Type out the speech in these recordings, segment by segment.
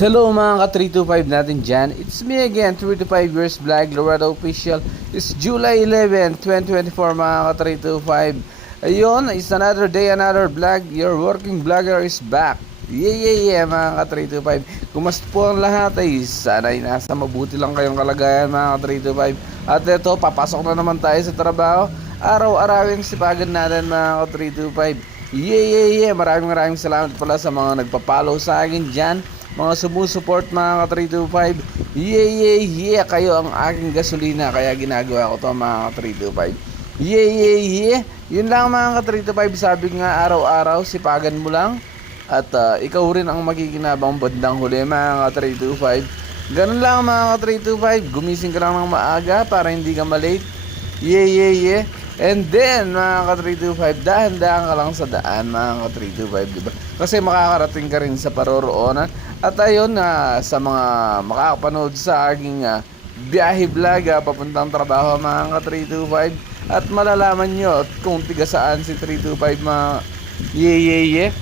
Hello mga ka-325 natin dyan. It's me again, 325 Years Vlog, Laredo Official. It's July 11, 2024 mga ka-325. Ayun, it's another day, another vlog. Your working vlogger is back. Yeah mga ka-325. Kumusta po ang lahat ay sana'y nasa mabuti lang kayong kalagayan mga ka-325. At ito, papasok na naman tayo sa trabaho. Araw-arawing sipagan natin mga ka-325. Yeah. Maraming salamat pala sa mga nagpa-follow sa akin dyan, mga sumusuport mga ka-325. Yeah, kayo ang aking gasolina, kaya ginagawa ko to mga ka-325. Yeah. Yun lang mga ka-325, sabi nga araw-araw sipagan mo lang. At ikaw rin ang magiginabang bandang huli mga ka-325. Ganun lang mga ka-325, gumising ka lang ng maaga para hindi ka malate. Yeah. And then mga ka-325, dahan-dahan ka lang sa daan mga ka-325, diba? Kasi makakarating ka rin sa paroroonan. At ayun, sa mga makakapanood sa aking biyahe vlog papuntang trabaho mga ka-325, at malalaman nyo kung tiga saan si 325 mga yeah.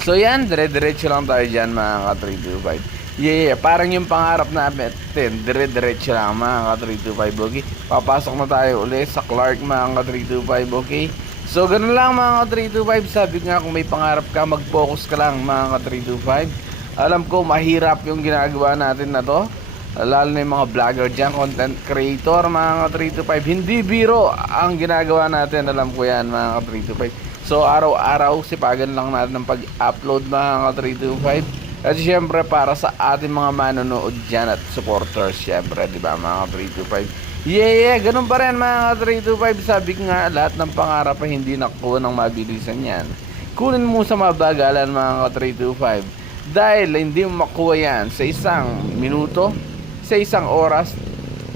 So yan, dire-diretso lang tayo dyan mga ka-325. Yeah, parang yung pangarap natin, dire-diretso lang mga ka-325, okay? Papasok na tayo ulit sa Clark mga ka-325, okay? So ganun lang mga ka-325, sabi nga kung may pangarap ka, mag-focus ka lang mga ka-325. Alam ko mahirap yung ginagawa natin na to, lalo na yung mga vlogger dyan, content creator mga ka-325. Hindi biro ang ginagawa natin, alam ko yan mga ka-325. So araw-araw sipagan lang natin ng pag-upload mga ka-325. At syempre para sa ating mga manonood dyan at supporters, syempre, di ba mga ka-325? Yeah, ganun pa rin mga ka-325. Sabi nga, lahat ng pangarap ay hindi nakuha ng mabilisan yan. Kunin mo sa mabagalan mga ka-325. Dahil hindi mo makuha yan sa isang minuto, sa isang oras,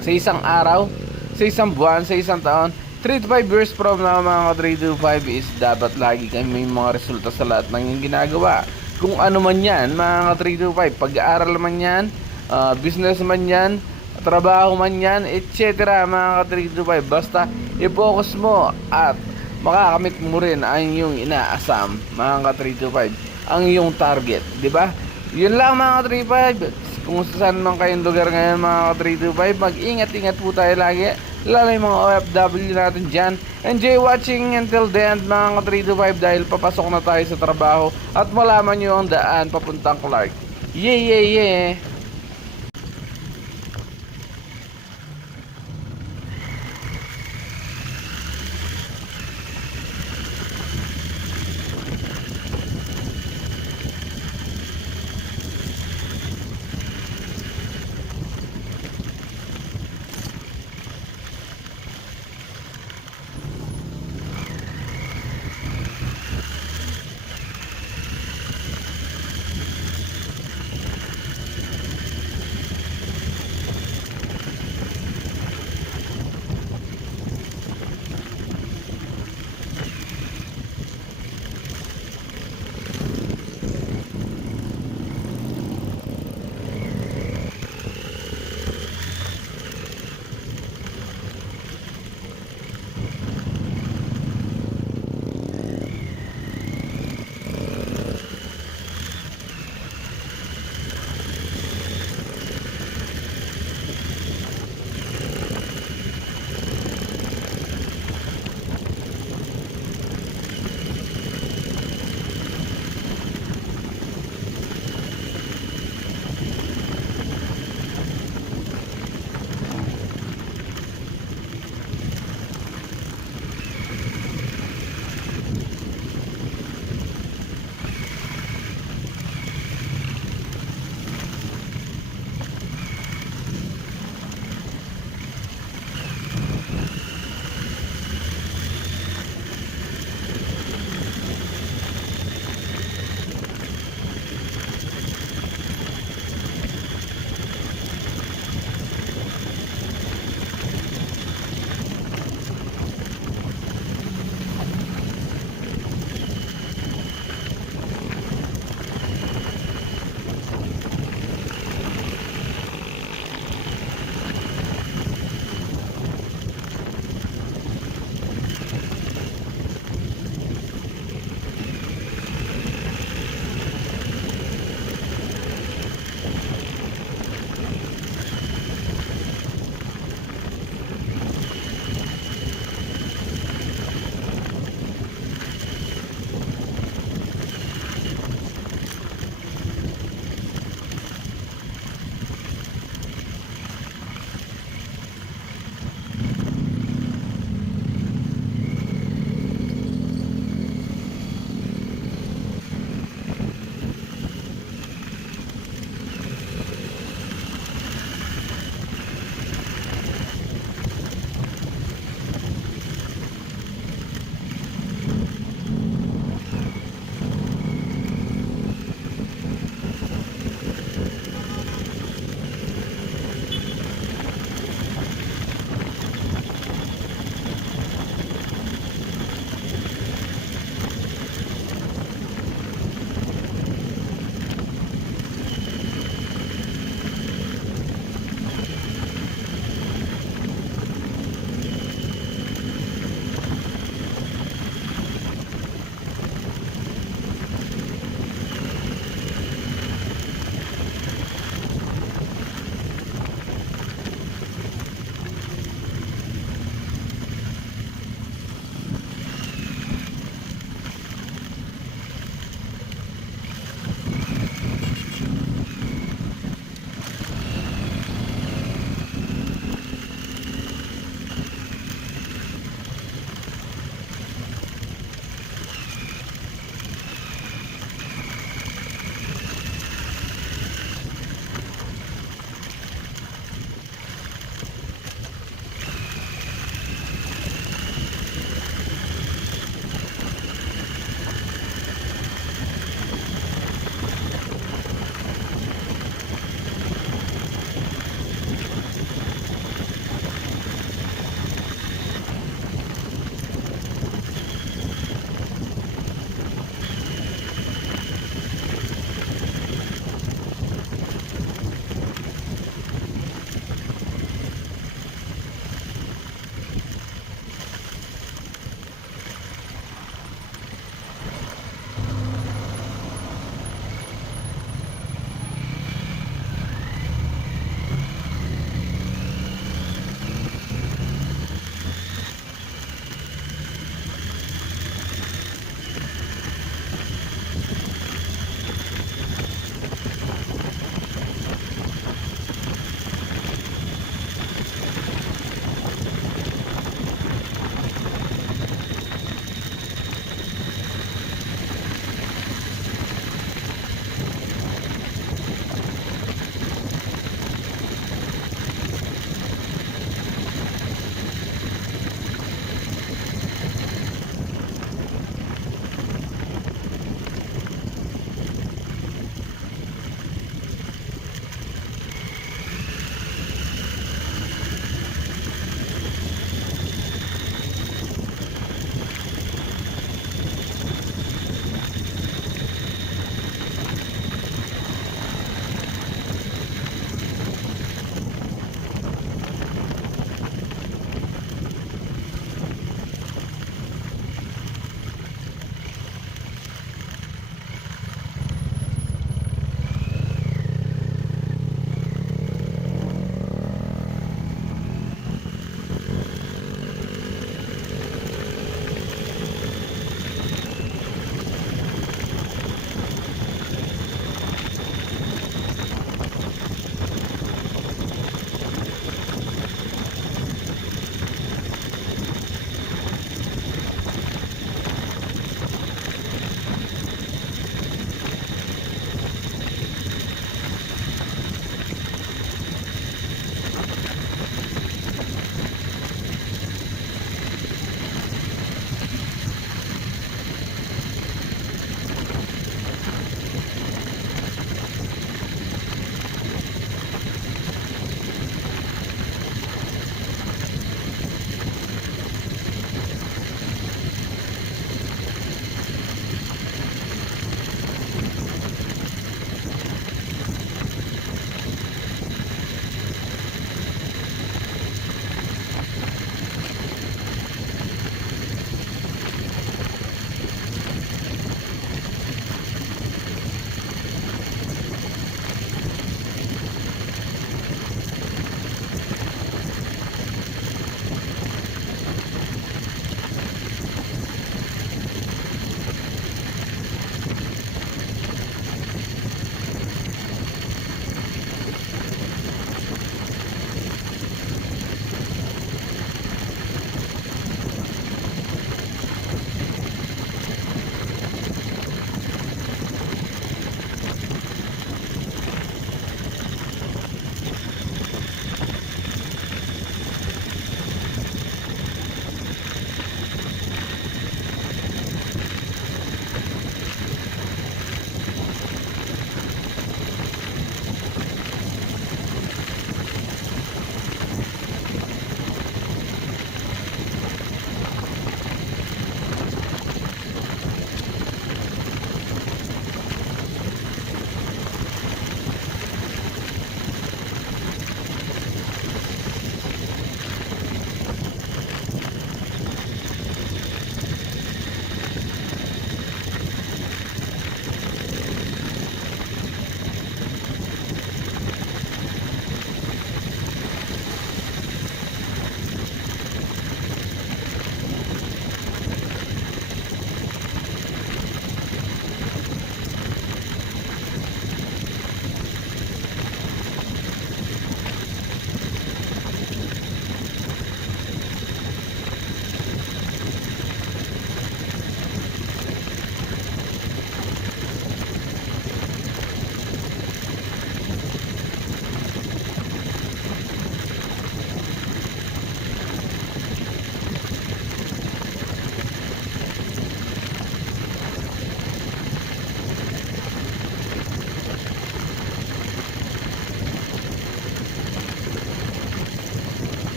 sa isang araw, sa isang buwan, sa isang taon. 3 to 5 years from now mga ka-325 is dapat lagi kami may mga resulta sa lahat ng yung ginagawa. Kung ano man yan mga ka-325, pag-aaral man yan, business man yan, trabaho man yan, etc. mga ka-325, basta i-focus mo at makakamit mo rin ang iyong inaasam mga ka-325, ang iyong target, di ba? Yun lang mga ka-325. Kung saan man kayong lugar ngayon mga ka-325, mag-ingat po tayo lagi, lalo yung mga OFW natin dyan. Enjoy watching until the end mga ka-325, dahil papasok na tayo sa trabaho at malaman nyo ang daan papuntang Clark. Yeah.